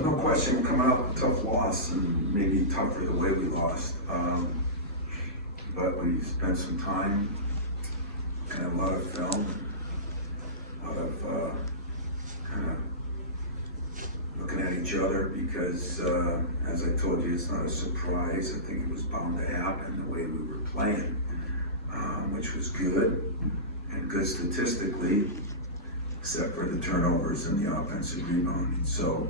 there's no question we're coming off a tough loss and maybe tougher the way we lost. But we spent some time and a lot of film, a lot of kind of looking at each other because, as I told you, it's not a surprise. I think it was bound to happen the way we were playing, which was good and good statistically, except for the turnovers and the offensive rebounding. So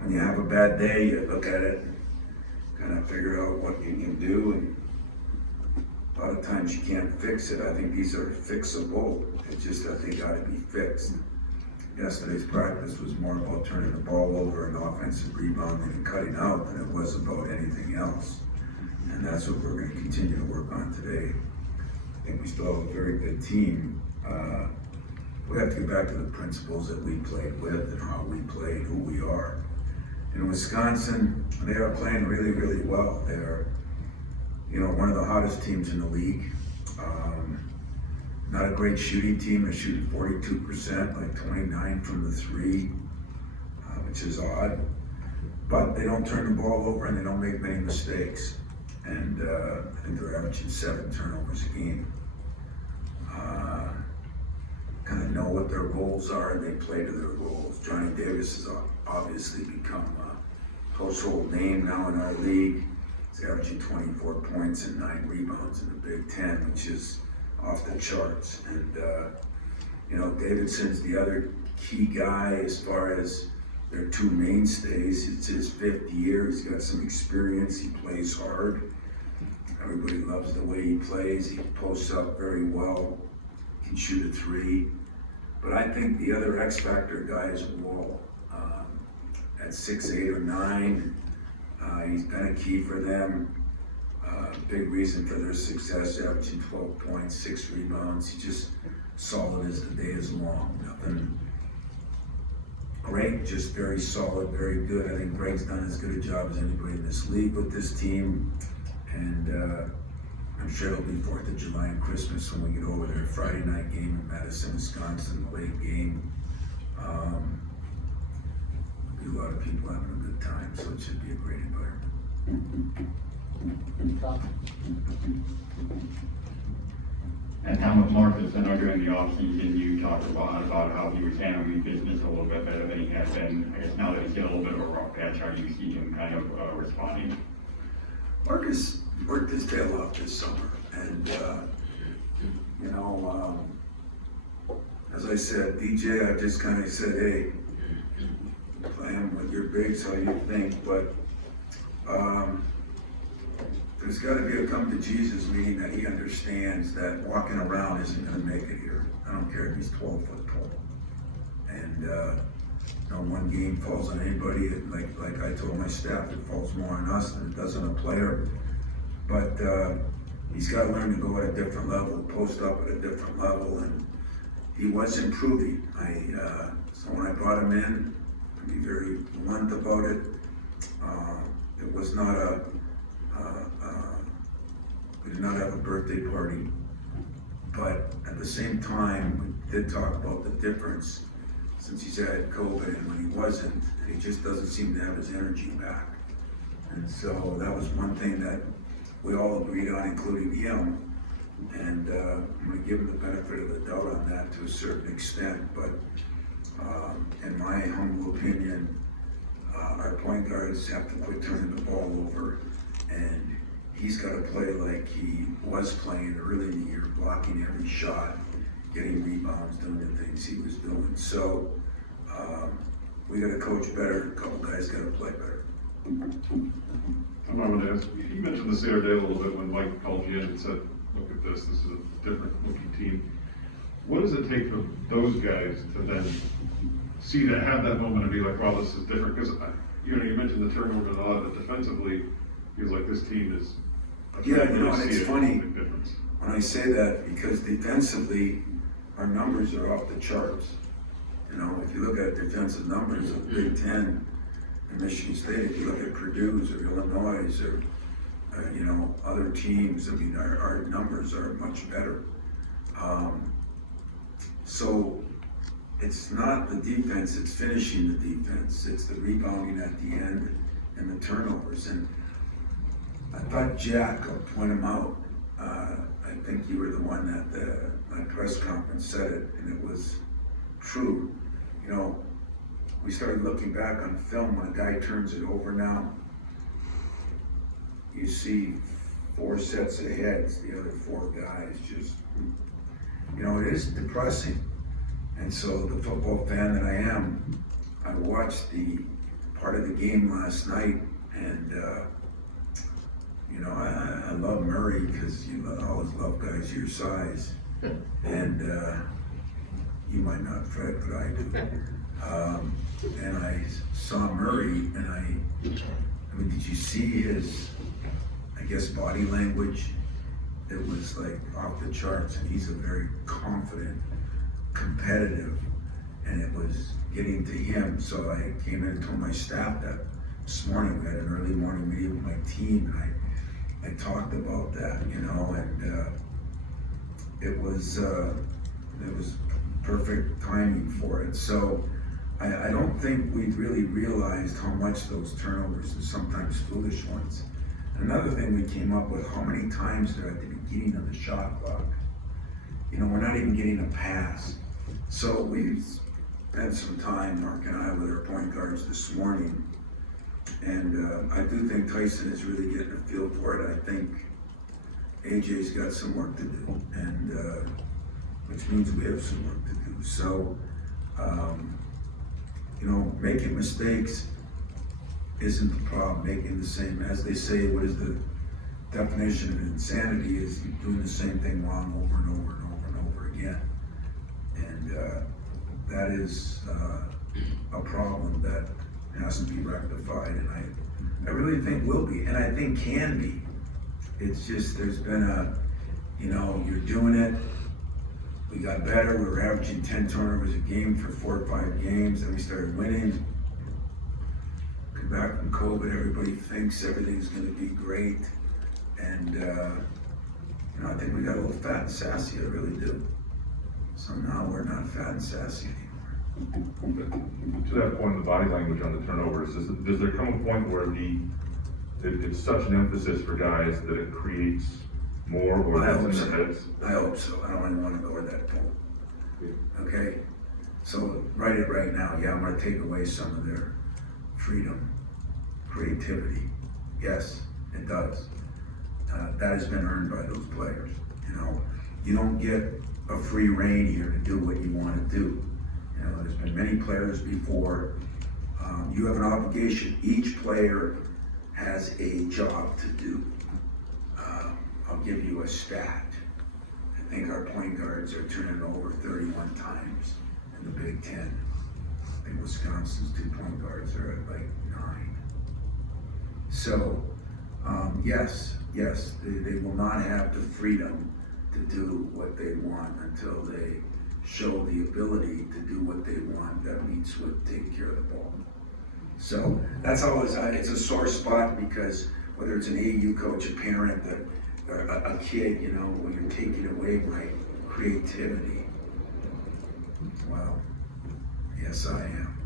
when you have a bad day, you look at it, kind of figure out what you can do, and a lot of times you can't fix it. I think these are fixable. It's just that they got to be fixed. Yesterday's practice was more about turning the ball over and offensive rebounding and cutting out than it was about anything else. And that's what we're going to continue to work on today. I think we still have a very good team. We have to get back to the principles that we played with and how we played, who we are. In Wisconsin, they are playing really, really well. They're, one of the hottest teams in the league. Not a great shooting team. They're shooting 42%, like 29 from the three, which is odd. But they don't turn the ball over and they don't make many mistakes. And I think they're averaging 7 turnovers a game. Kind of know what their roles are and they play to their roles. Johnny Davis has obviously become a household name now in our league. He's averaging 24 points and 9 rebounds in the Big Ten, which is off the charts. And Davidson's the other key guy as far as their 2 mainstays. It's his 5th year. He's got some experience. He plays hard. Everybody loves the way he plays. He posts up very well. Can shoot a 3. But I think the other X factor guy is Wall. At 6'8" or 9, he's been a key for them. Big reason for their success, averaging 12 points, 6 rebounds. He's just solid as the day is long. Nothing great, just very solid, very good. I think Greg's done as good a job as anybody in this league with this team. And I'm sure it'll be 4th of July and Christmas when we get over there. Friday night game in Madison, Wisconsin, late game. There'll be a lot of people having a good time, so it should be a great environment. And how much Marcus, I know during the offseason you talked about how he was handling business a little bit better than he had been. I guess now that he's got a little bit of a rough patch, how do you see him kind of responding? Marcus worked his tail off this summer, and as I said, DJ, I just kind of said, hey, play him with your bigs, how you think, but there's got to be a come to Jesus meaning that he understands that walking around isn't going to make it here. I don't care if he's 12 foot tall. And one game falls on anybody. Like I told my staff, it falls more on us than it does on a player. But he's got to learn to go at a different level, post up at a different level, and he was improving. So when I brought him in, to be very blunt about it, it was not we did not have a birthday party, but at the same time, we did talk about the difference since he's had COVID and when he wasn't, and he just doesn't seem to have his energy back. And so that was one thing that we all agreed on, including him, and I'm going to give him the benefit of the doubt on that to a certain extent, but in my humble opinion, our point guards have to quit turning the ball over, and he's got to play like he was playing early in the year, blocking every shot, getting rebounds, doing the things he was doing. So we got to coach better. A couple guys got to play better. I wanted to ask, you mentioned this the other day a little bit when Mike called you in and said, look at this is a different looking team. What does it take for those guys to then see that, have that moment and be like, wow, this is different? Because you mentioned the turnovers and a lot of it defensively, feels like this team is. Yeah, and it's funny when I say that because defensively, our numbers are off the charts. If you look at defensive numbers of Big Ten and Michigan State, if you look at Purdue's or Illinois or other teams, I mean, our numbers are much better. So it's not the defense, it's finishing the defense. It's the rebounding at the end and the turnovers. And I thought Jack, I'll point him out. I think you were the one at the press conference said it, and it was true. You know, we started looking back on film when a guy turns it over now. You see 4 sets of heads, the other 4 guys just, you know, it is depressing. And so the football fan that I am, I watched the part of the game last night, and you know, I love Murray because you always love guys your size, and you might not, Fred, but I do. And I saw Murray, and I mean, did you see his, I guess, body language? It was like off the charts, and he's a very confident, competitive, and it was getting to him. So I came in and told my staff that this morning. We had an early morning meeting with my team, and I talked about that, you know, and it was perfect timing for it. So I don't think we really realized how much those turnovers, and sometimes foolish ones. Another thing we came up with, how many times they're at the beginning of the shot clock. You know, we're not even getting a pass. So we spent some time, Mark and I, with our point guards this morning. And I do think Tyson is really getting a feel for it. I think AJ's got some work to do, and which means we have some work to do. So, you know, making mistakes isn't the problem. Making the same, as they say, what is the definition of insanity, is doing the same thing wrong over and over and over and over again. And that is a problem that has to be rectified, and I really think will be, and I think can be. It's just, there's been a, you know, you're doing it, we got better, we were averaging 10 turnovers a game for 4 or 5 games, then we started winning. Come back from COVID, everybody thinks everything's gonna be great, and you know, I think we got a little fat and sassy, I really do. So now we're not fat and sassy anymore. To that point, the body language on the turnovers, does there come a point where it's such an emphasis for guys that it creates more or less in their heads? I hope so. I don't even want to go to that point. Okay? So write it right now. Yeah, I'm going to take away some of their freedom, creativity. Yes, it does. That has been earned by those players. You know, you don't get a free rein here to do what you want to do. You know, there's been many players before. You have an obligation. Each player has a job to do. I'll give you a stat. I think our point guards are turning over 31 times in the Big Ten. I think Wisconsin's 2 point guards are at like 9. So, yes, they will not have the freedom to do what they want until they show the ability to do what they want that meets with taking care of the ball. So that's always, it's a sore spot, because whether it's an AU coach, a parent, or a kid, you know, when you're taking away my creativity. Well, yes I am.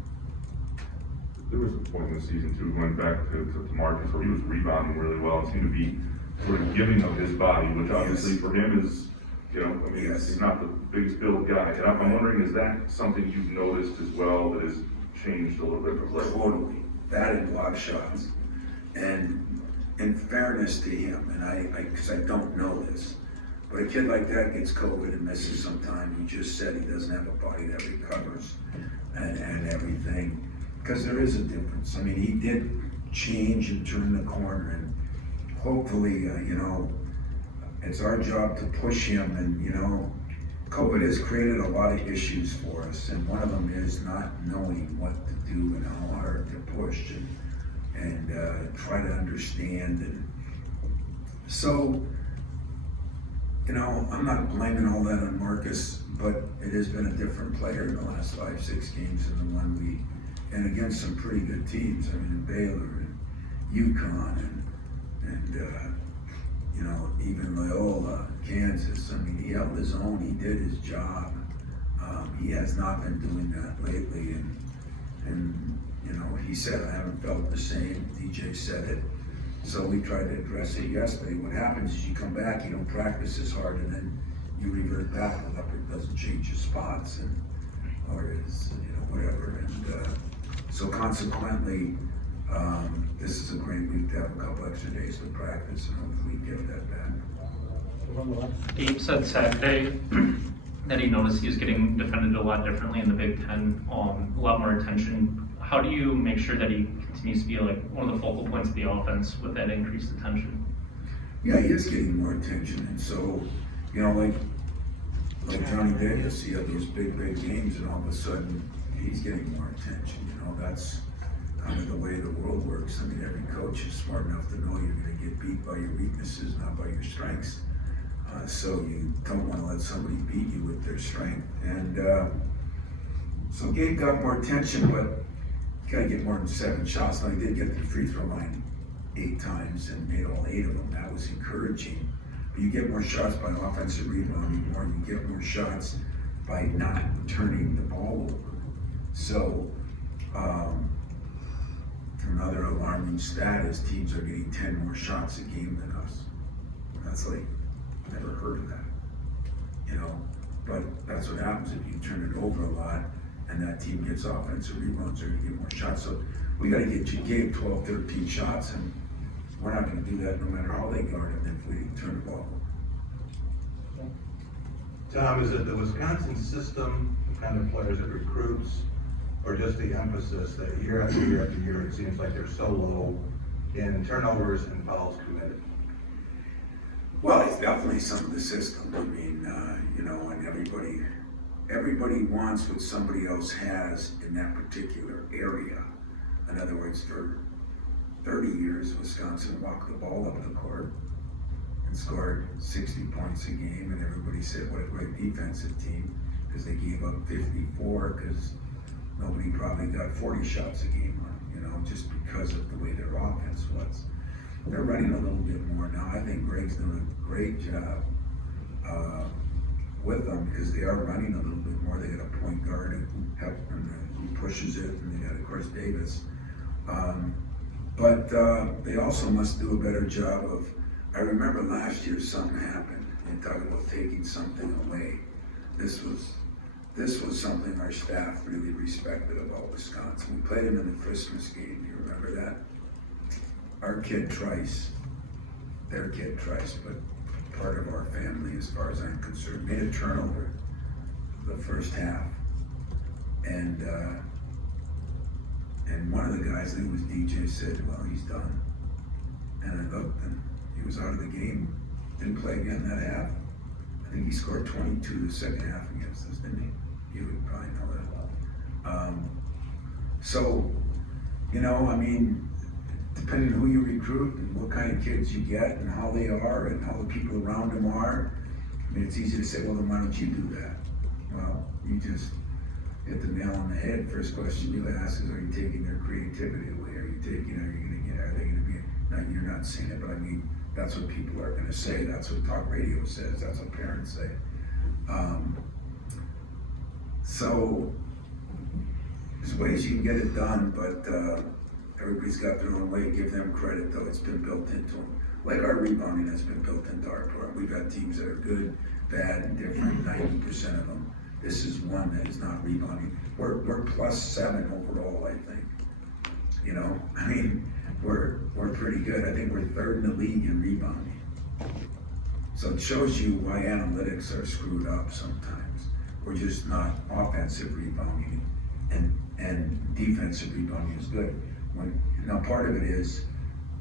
There was a point in the season too, going back to Marcus, where he was rebounding really well and seemed to be sort of giving of his body, which obviously Yes. for him is, you know, I mean, Yes. he's not the biggest build guy. And I'm wondering, is that something you've noticed as well that has changed a little bit for play? Totally. That and block shots. And in fairness to him, and because I don't know this, but a kid like that gets COVID and misses some time. He just said he doesn't have a body that recovers and everything, because there is a difference. I mean, he did change and turn the corner, and hopefully, you know, it's our job to push him. And, you know, COVID has created a lot of issues for us, and one of them is not knowing what to do and how hard to push and try to understand. And so, you know, I'm not blaming all that on Marcus, but it has been a different player in the last 5-6 games than the one and against some pretty good teams. I mean, Baylor and UConn and you know, even Loyola, Kansas. I mean, he held his own, he did his job. He has not been doing that lately, and you know, he said, I haven't felt the same. DJ said it. So we tried to address it yesterday. What happens is you come back, you don't practice as hard, and then you revert back. The leopard doesn't change your spots, or is, you know, whatever. And so consequently, this is a great week to have a couple extra days to practice, and hopefully get that back. Gabe said Saturday that he noticed he was getting defended a lot differently in the Big Ten, a lot more attention. How do you make sure that he continues to be like one of the focal points of the offense with that increased attention? Yeah, he is getting more attention, and so, you know, like Johnny Davis, you have those big games, and all of a sudden, he's getting more attention. You know, that's kind of the way the world works. I mean, every coach is smart enough to know you're going to get beat by your weaknesses, not by your strengths. So you don't want to let somebody beat you with their strength. And so Gabe got more attention, but you got to get more than 7 shots. Now, he did get to the free throw line 8 times and made all 8 of them. That was encouraging. But you get more shots by offensive rebounding more. You get more shots by not turning the ball over. So another alarming stat is teams are getting 10 more shots a game than us. That's like, never heard of that, you know, but that's what happens if you turn it over a lot and that team gets offensive rebounds, or you get more shots. So we got to get you Gabe 12, 13 shots, and we're not going to do that no matter how they guard him if we turn the ball over. Tom, is it the Wisconsin system, the kind of players it recruits, or just the emphasis that year after year after year, it seems like they're so low in turnovers and fouls committed? Well, it's definitely some of the system. I mean, you know, and everybody wants what somebody else has in that particular area. In other words, for 30 years, Wisconsin walked the ball up the court and scored 60 points a game, and everybody said, what a great defensive team, because they gave up 54, because nobody probably got 40 shots a game, you know, just because of the way their offense was. They're running a little bit more now. I think Greg's doing a great job with them, because they are running a little bit more. They got a point guard who pushes it, and they got, of course, Davis. But they also must do a better job of, I remember last year something happened, and talking about taking something away. This was something our staff really respected about Wisconsin. We played them in the Christmas game. Do you remember that? Our kid Trice, their kid Trice, but part of our family as far as I'm concerned, made a turnover the first half. And one of the guys, I think it was DJ, said, well, he's done. And I looked, and he was out of the game. Didn't play again that half. I think he scored 22 the second half against us, didn't he? You would probably know that. So, you know, I mean, depending on who you recruit and what kind of kids you get and how they are and how the people around them are, I mean, it's easy to say, well, then why don't you do that? Well, you just hit the nail on the head. First question you ask is, are you taking their creativity away? Are they going to be, now you're not saying it, but I mean, that's what people are going to say. That's what talk radio says. That's what parents say. So there's ways you can get it done, but everybody's got their own way. Give them credit, though. It's been built into them. Like our rebounding has been built into our program. We've got teams that are good, bad, and different, 90% of them. This is one that is not rebounding. We're +7 overall, I think. You know, I mean, we're pretty good. I think we're 3rd in the league in rebounding. So it shows you why analytics are screwed up sometimes. We're just not offensive rebounding, and defensive rebounding is good. Now part of it is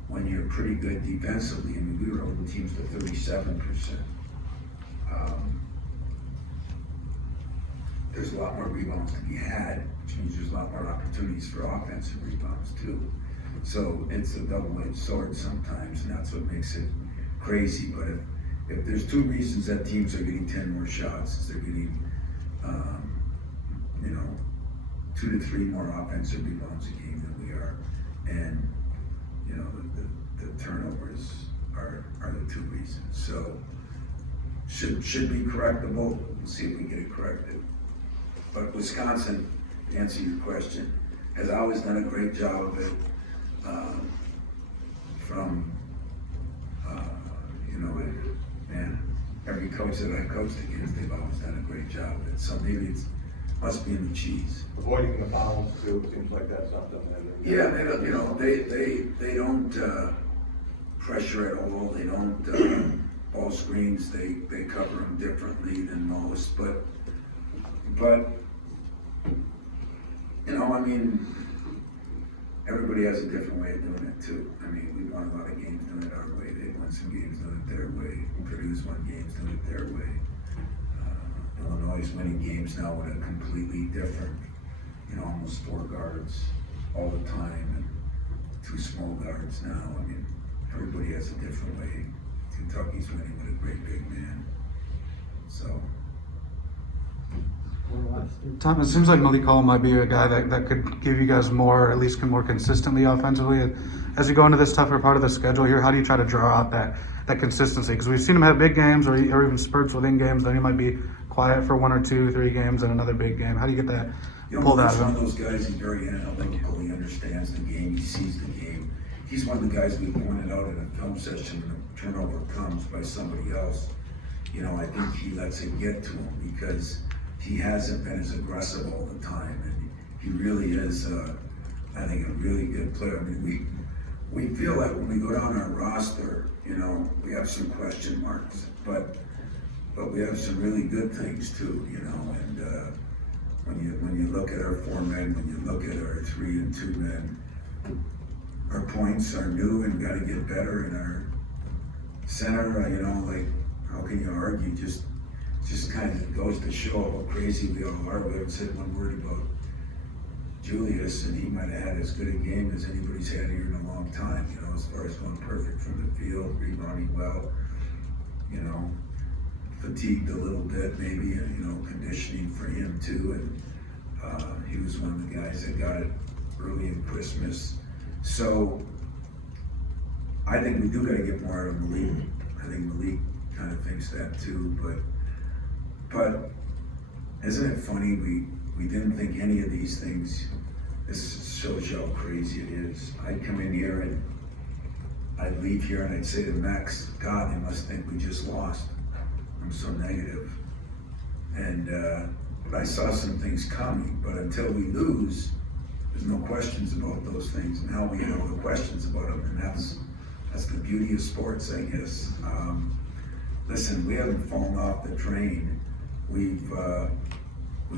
when you're pretty good defensively. I mean, we were holding teams to 37%. There's a lot more rebounds to be had, which means there's a lot more opportunities for offensive rebounds too. So it's a double-edged sword sometimes, and that's what makes it crazy. But if there's 2 reasons that teams are getting 10 more shots, is they're getting, 2 to 3 more offensive rebounds a game than we are, and the turnovers are the 2 reasons. So should be correctable. We'll see if we get it corrected. But Wisconsin, to answer your question, has always done a great job of it. From, man, every coach that I've coached against, they've always done a great job of it. So maybe it must be in the cheese. Avoiding the fouls too, seems like that's something that. Yeah, they don't, they don't pressure at all. They don't ball screens. They cover them differently than most. But I mean, everybody has a different way of doing it too. I mean, we won a lot of games doing it our way. They won some games doing it their way. Purdue's won games doing it their way. Illinois is winning games now with a completely different, almost 4 guards all the time and 2 small guards now. I mean, everybody has a different way. Kentucky's winning with a great big man. So. Tom, it seems like Malik Hall might be a guy that could give you guys more, at least more consistently offensively. As you go into this tougher part of the schedule here, how do you try to draw out that consistency? Because we've seen him have big games or even spurts within games, then he might be quiet for 1 or 2, 3 games and another big game. How do you get that, pull that He's out one of of him? those guys, he's very analytical, he understands the game, he sees the game. He's one of the guys we pointed out in a film session when a turnover comes by somebody else. I think he lets it get to him because he hasn't been as aggressive all the time, and he really is, I think, a really good player. I mean, we feel like when we go down our roster, we have some question marks, but we have some really good things too, and when you look at our 4 men, when you look at our 3 and 2 men, our points are new and we got to get better in our center. How can you argue? Just kind of goes to show how crazy we all are. We haven't said one word about Julius, and he might have had as good a game as anybody's had here in a long time, as far as going perfect from the field, rebounding well, fatigued a little bit maybe, and, conditioning for him too. And he was one of the guys that got it early in Christmas. So I think we do got to get more out of Malik. I think Malik kind of thinks that too, but isn't it funny, we didn't think any of these things. This shows you how crazy it is. I'd come in here and I'd leave here and I'd say to Max, God, they must think we just lost. I'm so negative. And but I saw some things coming, but until we lose, there's no questions about those things. Now we know the questions about them, and that's the beauty of sports, I guess. Listen, we haven't fallen off the train. We've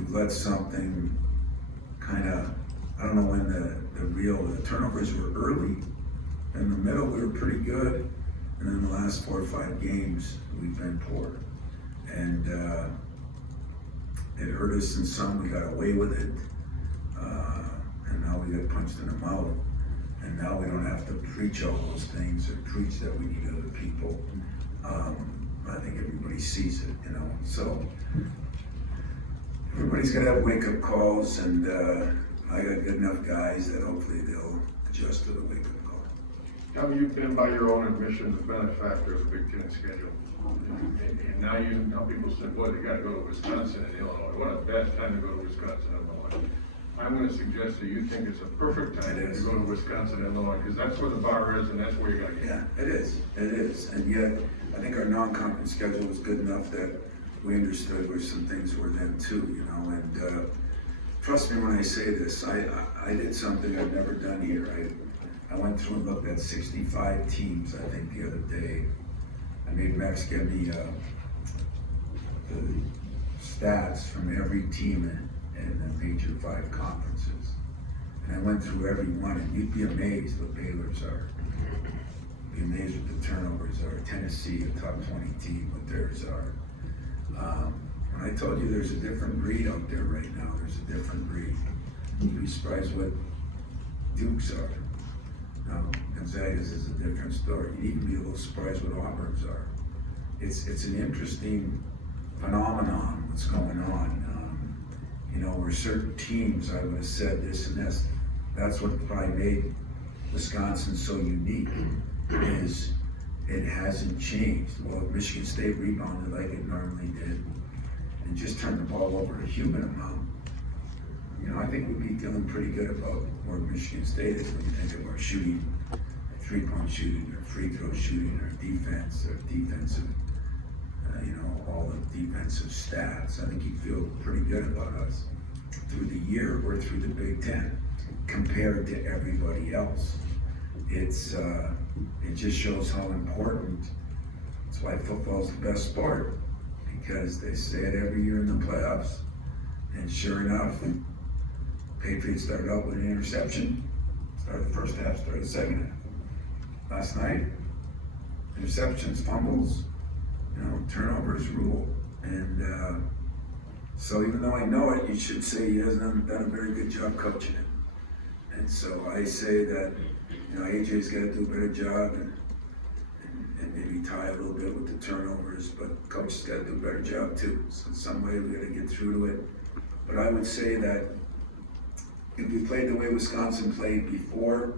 let something kind of, I don't know when the turnovers were early. In the middle, we were pretty good. And then the last 4 or 5 games, we've been poor. And it hurt us in some, we got away with it. And now we got punched in the mouth. And now we don't have to preach all those things or preach that we need other people. I think everybody sees it, So everybody's got to have wake-up calls, and I got good enough guys that hopefully they'll adjust to the wake-up call. Now, you've been, by your own admission, the benefactor of the Big Ten schedule. And now people say, boy, they got to go to Wisconsin and Illinois. What a bad time to go to Wisconsin and Illinois. I'm going to suggest that you think it's a perfect time to go to Wisconsin and Illinois, because that's where the bar is and that's where you got to get. Yeah, it is. And yet, I think our non-conference schedule was good enough that we understood where some things were then too, and trust me when I say this, I did something I've never done here. I went through and looked at 65 teams, I think, the other day. I made Max give me the stats from every team in the major 5 conferences. And I went through every one, and you'd be amazed what Baylor's are. You'd be amazed what the turnovers are. Tennessee, a top 20 team, what theirs are. When I told you there's a different breed out there right now, there's a different breed. You'd be surprised what Dukes are. Now, Gonzaga's is a different story. You'd even be a little surprised what Auburn's are. It's an interesting phenomenon, what's going on. Where certain teams, I would have said this and this. That's what probably made Wisconsin so unique, is it hasn't changed. Well, if Michigan State rebounded like it normally did, and just turned the ball over a human amount, I think we'd be feeling pretty good about where Michigan State is when you think of our shooting, our three-point shooting, our free throw shooting, our defense, our defensive, all the defensive stats. I think you'd feel pretty good about us. Through the year, we're through the Big Ten compared to everybody else. It just shows how important. That's why football's the best sport, because they say it every year in the playoffs. And sure enough, Patriots started out with an interception. Started the first half, started the second half. Last night, interceptions, fumbles, turnovers rule. And so even though I know it, you should say he hasn't done a very good job coaching it. And so I say that, AJ's got to do a better job and maybe tie a little bit with the turnovers, but coach has got to do a better job too. So in some way we got to get through to it. But I would say that if we played the way Wisconsin played before,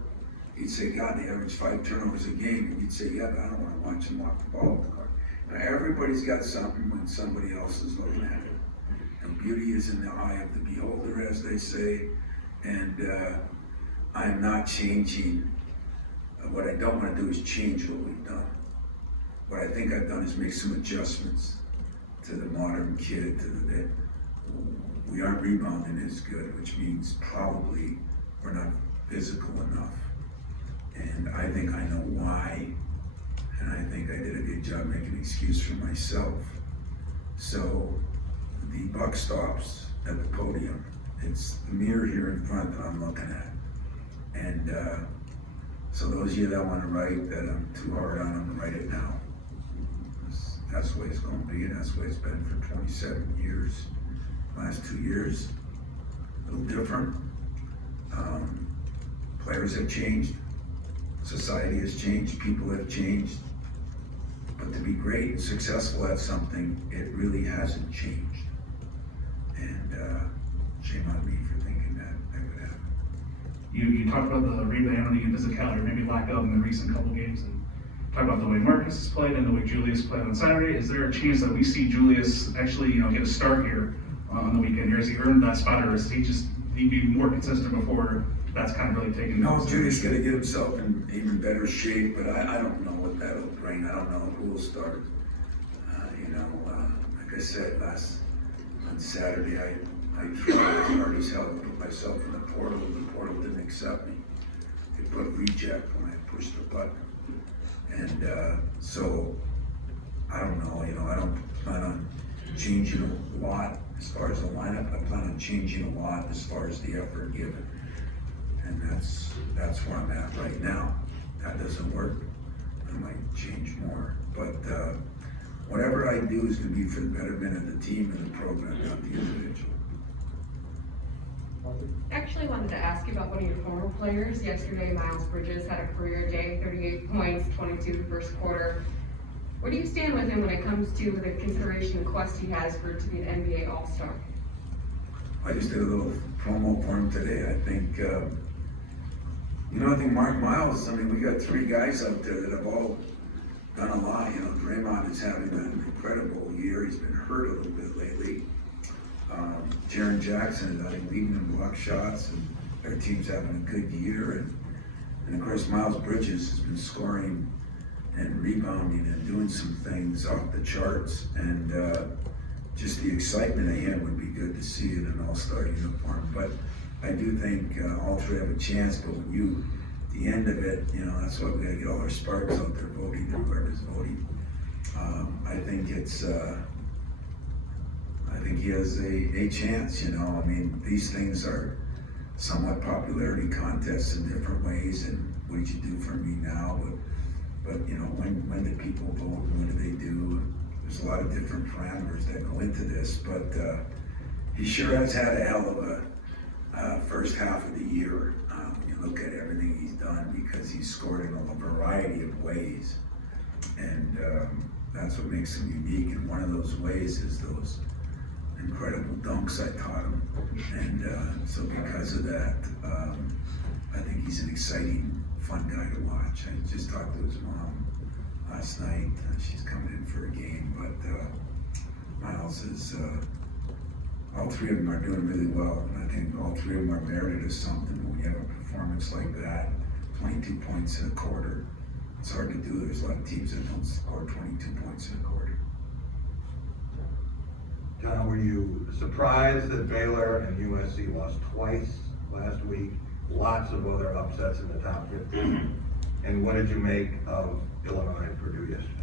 you'd say, God, they average 5 turnovers a game. And you'd say, yeah, but I don't want to watch them walk the ball. Now, everybody's got something when somebody else is looking at it. And beauty is in the eye of the beholder, as they say. And I'm not changing. What I don't want to do is change what we've done. What I think I've done is make some adjustments to the modern kid, we aren't rebounding as good, which means probably we're not physical enough. And I think I know why, and I think I did a good job making an excuse for myself. So the buck stops at the podium. It's the mirror here in front that I'm looking at. And so those of you that want to write that I'm too hard on them, write it now. That's the way it's going to be, and that's the way it's been for 27 years. Last 2 years, a little different. Players have changed, society has changed, people have changed. But to be great and successful at something, it really hasn't changed. And shame on me for thinking that would happen. You talked about the rebounding and physicality, or maybe lack of in the recent couple games, and talk about the way Marcus has played and the way Julius played on Saturday. Is there a chance that we see Julius actually, get a start here on the weekend? Or has he earned that spot, or is he be more consistent before that's kind of really taken? No, Julius got to get himself in even better shape, but I don't know what that'll bring. I don't know who will start. Like I said on Saturday, I tried as hard as hell to put myself in the portal, and the portal didn't accept me. It put reject when I pushed the button. And so, I don't know, I don't plan on changing a lot as far as the lineup. I plan on changing a lot as far as the effort given. And that's where I'm at right now. That doesn't work, I might change more. But whatever I do is going to be for the betterment of the team and the program, not the individual. Actually wanted to ask you about one of your former players. Yesterday, Miles Bridges had a career day, 38 points, 22 the first quarter. Where do you stand with him when it comes to the consideration and quest he has to be an NBA All-Star? I just did a little promo for him today. I think, I think Mark Miles, we got 3 guys out there that have all done a lot. Draymond is having an incredible year. He's been hurt a little bit lately. Jaren Jackson is, I think, leading them block shots, and their team's having a good year. And of course, Miles Bridges has been scoring and rebounding and doing some things off the charts. And just the excitement of him would be good to see in an all-star uniform. But I do think all 3 have a chance, but when at the end of it, that's why we gotta get all our Sparks out there voting, or whoever's voting. I think he has a chance, these things are somewhat popularity contests in different ways, and what did you do for me now? But when do people vote, and what do they do? There's a lot of different parameters that go into this, but he sure has had a hell of a first half of the year. You look at everything he's done, because he's scored in a variety of ways, and that's what makes him unique. And one of those ways is those incredible dunks I taught him, and so because of that, I think he's an exciting, fun guy to watch. I just talked to his mom last night. She's coming in for a game, but Miles is all three of them are doing really well, and I think all three of them are merited as something. When you have a performance like that, 22 points in a quarter, it's hard to do. There's a lot of teams that don't score 22 points in a quarter. John, were you surprised that Baylor and USC lost twice last week? Lots of other upsets in the top 15. And what did you make of Illinois and Purdue yesterday?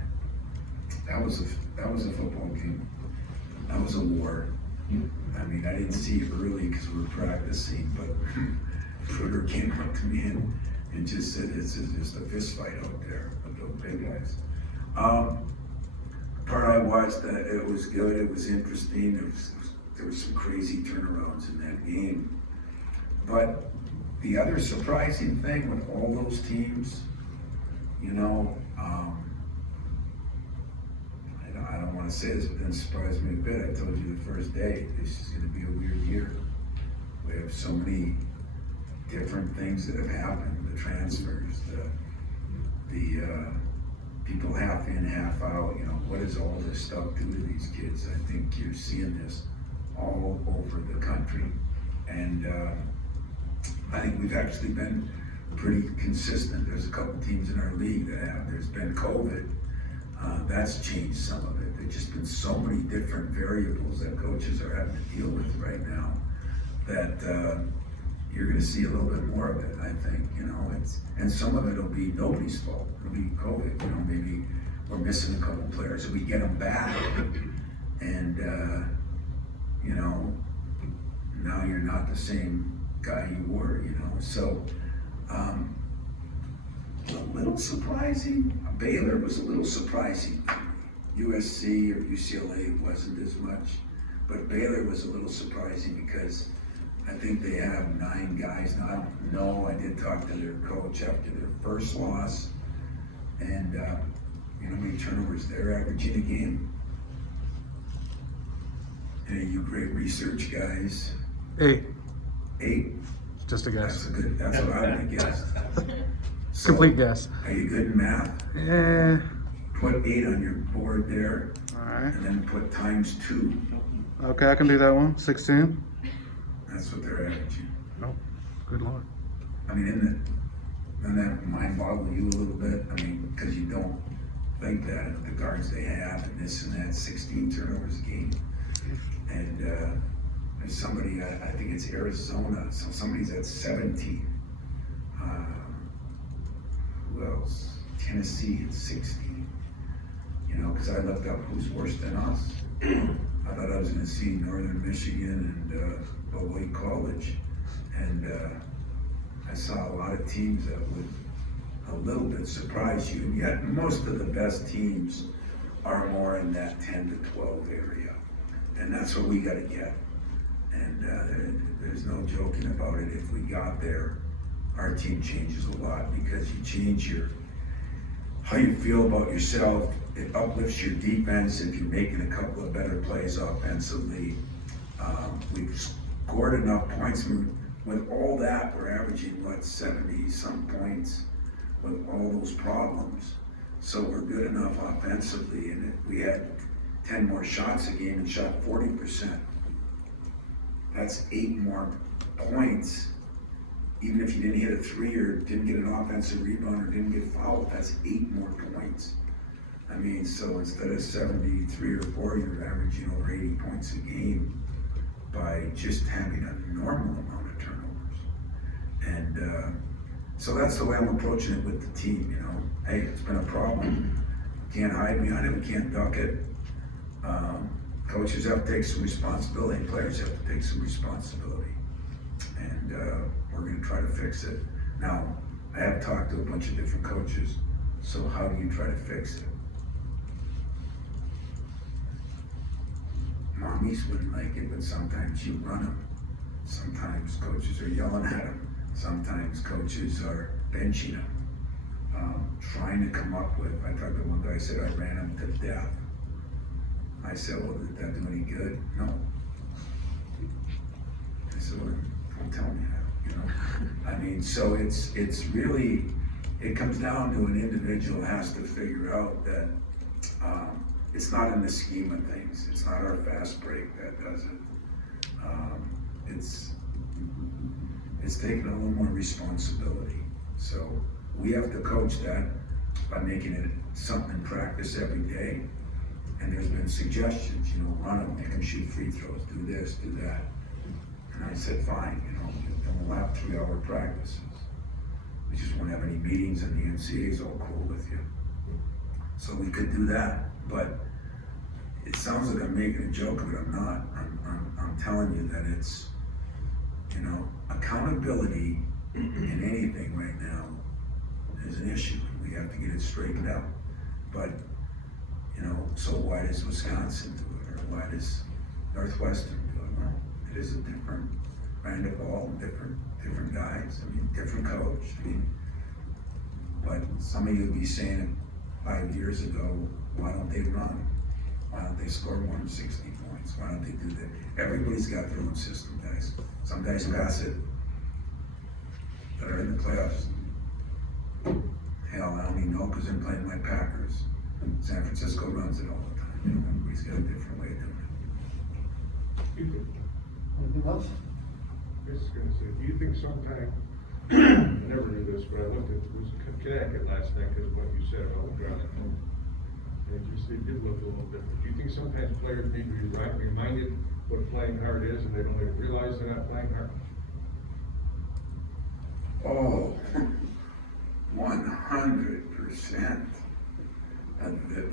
That was a football game. That was a war. I mean, I didn't see it early because we were practicing, but Pruder came up to me and just said, "This is just a fist fight out there with those big guys." Part I watched, it was good. It was interesting. There was some crazy turnarounds in that game. But the other surprising thing with all those teams, you know, I don't want to say this, but it didn't surprise me a bit. I told you the first day, this is going to be a weird year. We have so many different things that have happened, the transfers, the people half in, half out, you know, what does all this stuff do to these kids? I think you're seeing this all over the country. And I think we've actually been pretty consistent. There's a couple teams in our league that have. There's been COVID. That's changed some of it. There's just been so many different variables that coaches are having to deal with right now that you're going to see a little bit more of it, I think, you know. And some of it will be nobody's fault. It'll be COVID, you know, maybe we're missing a couple players. If we get them back and, you know, now you're not the same guy you were, you know. So, a little surprising. Baylor was a little surprising. USC or UCLA wasn't as much, but Baylor was a little surprising because I think they have 9 guys. Now, I don't know, I did talk to their coach after their first loss, and you know how many turnovers they're averaging a game. Any of you great research guys? 8. 8? Just a guess. That's what I would have guessed. So, Complete guess. Are you good in math? Yeah. Put 8 on your board there, All right. and then put times 2. Okay, I can do that one. 16. That's what they're averaging. Nope. Good lord. I mean, doesn't that mind boggle you a little bit? I mean, because you don't think that the guards they have and this and that, 16 turnovers a game. And there's somebody, I think it's Arizona, so somebody's at 17. Who else? Tennessee at 16. You know, because I looked up who's worse than us. I thought I was going to see Northern Michigan and Beloit College, and I saw a lot of teams that would a little bit surprise you, and yet most of the best teams are more in that 10 to 12 area, and that's what we got to get. And there's no joking about it. If we got there, our team changes a lot because you change how you feel about yourself. It uplifts your defense if you're making a couple of better plays offensively. We've scored enough points. With all that, we're averaging, 70-some points with all those problems. So we're good enough offensively, and if we had 10 more shots a game and shot 40%, that's 8 more points. Even if you didn't hit a 3 or didn't get an offensive rebound or didn't get fouled, that's 8 more points. I mean, so instead of 73 or 4, you're averaging over 80 points a game by just having a normal amount of turnovers. And so that's the way I'm approaching it with the team, you know. Hey, it's been a problem. Can't hide behind it, we can't duck it. Coaches have to take some responsibility, and players have to take some responsibility. And we're going to try to fix it. Now, I have talked to a bunch of different coaches, so how do you try to fix it? Mommies wouldn't like it, but sometimes you run them. Sometimes coaches are yelling at them. Sometimes coaches are benching them. Trying to come up with, I talked to one guy, said I ran him to death. I said, well, did that do any good? No. I said, well, don't tell me that, you know? I mean, so it's really, it comes down to an individual has to figure out that it's not in the scheme of things. It's not our fast break that does it. It's taking a little more responsibility. So we have to coach that by making it something in practice every day. And there's been suggestions, run them, make them shoot free throws, do this, do that. And I said, fine, then we'll have 3-hour practices. We just won't have any meetings and the NCAA's all cool with you. So we could do that, but it sounds like I'm making a joke of it, I'm not. I'm telling you that it's, accountability in anything right now is an issue. We have to get it straightened out. But, so why does Wisconsin do it, or why does Northwestern do it? Well, it is a different brand of ball, different guys, different coach. But some of you would be saying 5 years ago, why don't they run? Why don't they score 160 points? Why don't they do that? Everybody's got their own system, guys. Some guys pass it that are in the playoffs. Hell, I don't even know because I'm playing my Packers. San Francisco runs it all the time. Everybody's got a different way of doing it. Anything else? I was gonna say, do you think sometime, I never knew this, but I looked at, it was Connecticut last night because of what you said about driving home. And it did look a little different. Do you think sometimes players need to be reminded what playing hard is and they don't even realize they're not playing hard? Oh, 100%.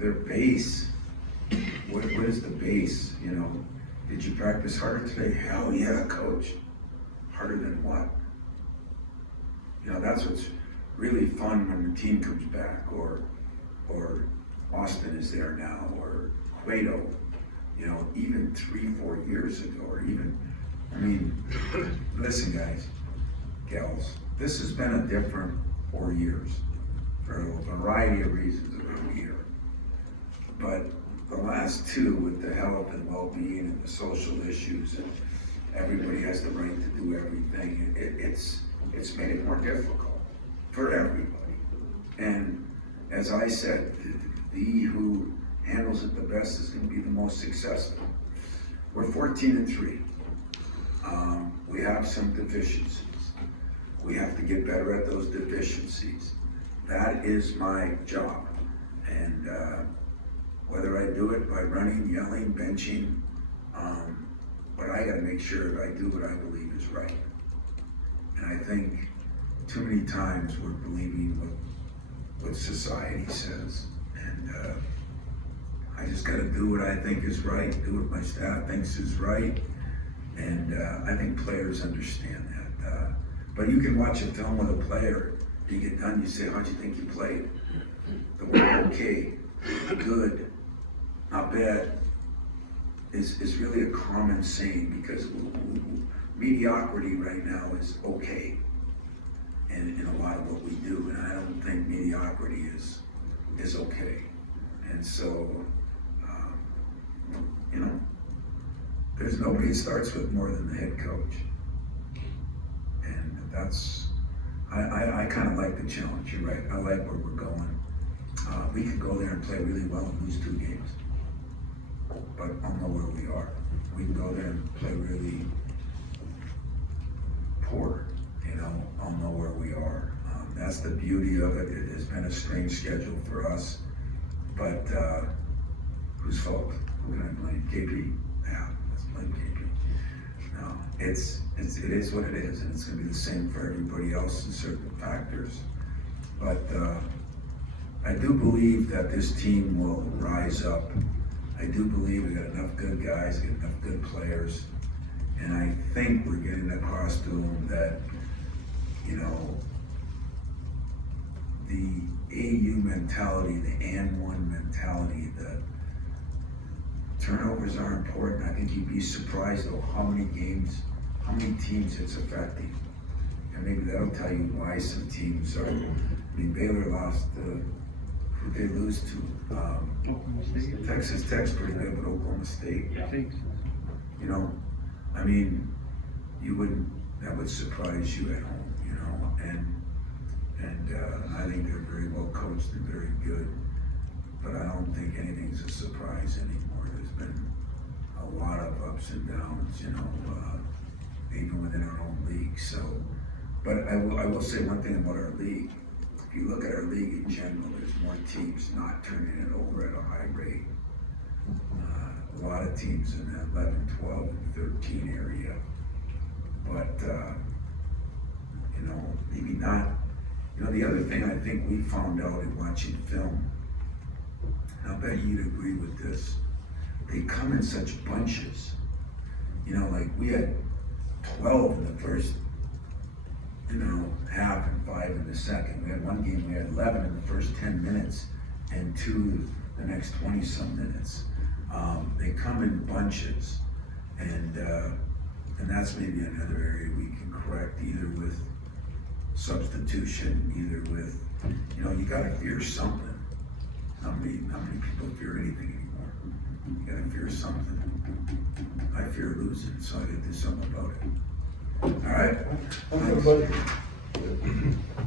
Their base, what is the base, Did you practice harder today? Hell yeah, coach. Harder than what? That's what's really fun when the team comes back, or Austin is there now, or Cueto, even 3-4 years ago, or even, listen guys, gals, this has been a different 4 years for a variety of reasons around here. But the last 2 with the health and well-being and the social issues, and everybody has the right to do everything, it's made it more difficult for everybody. And as I said, he who handles it the best is going to be the most successful. We're 14-3. We have some deficiencies. We have to get better at those deficiencies. That is my job. And whether I do it by running, yelling, benching, but I got to make sure that I do what I believe is right. And I think too many times we're believing what society says. And I just got to do what I think is right, do what my staff thinks is right. And I think players understand that. But you can watch a film with a player, you get done, you say, how'd you think you played? The word okay, good, not bad, is really a common saying, because mediocrity right now is okay in a lot of what we do, and I don't think mediocrity is okay. And so, there's nobody that starts with more than the head coach. And that's, I kind of like the challenge, you're right, I like where we're going. We could go there and play really well and lose 2 games, but I'll know where we are. We can go there and play really poor, I'll know where we are. That's the beauty of it. It has been a strange schedule for us, but whose fault? Who can I blame? KP? Yeah, let's blame KP. No, it is what it is, and it's going to be the same for everybody else in certain factors. But I do believe that this team will rise up. I do believe we got enough good guys, got enough good players, and I think we're getting across to them that, the AU mentality, the and one mentality, the turnovers are important. I think you'd be surprised though how many teams it's affecting. And maybe that'll tell you why some teams are, Baylor lost, who'd they lose to? Oklahoma State. Texas Tech's pretty good, but Oklahoma State. I think so. That would surprise you at home, and I think they're very well coached and very good, but I don't think anything's a surprise anymore. There's been a a lot of ups and downs, you know, even within our own league, so. But I will say one thing about our league. If you look at our league in general, there's more teams not turning it over at a high rate. A lot of teams in that 11, 12, and 13 area. But, you know, maybe not. You know, the other thing I think we found out in watching film, and I'll bet you'd agree with this, they come in such bunches. You know, like we had 12 in the first, you know, half and 5 in the second. We had one game, we had 11 in the first 10 minutes and 2 the next 20 some minutes. They come in bunches, and that's maybe another area we can correct, either with substitution, either with, you know, you gotta fear something. Not many people fear anything anymore. You gotta fear something. I fear losing, so I gotta do something about it. All right. Thanks, everybody.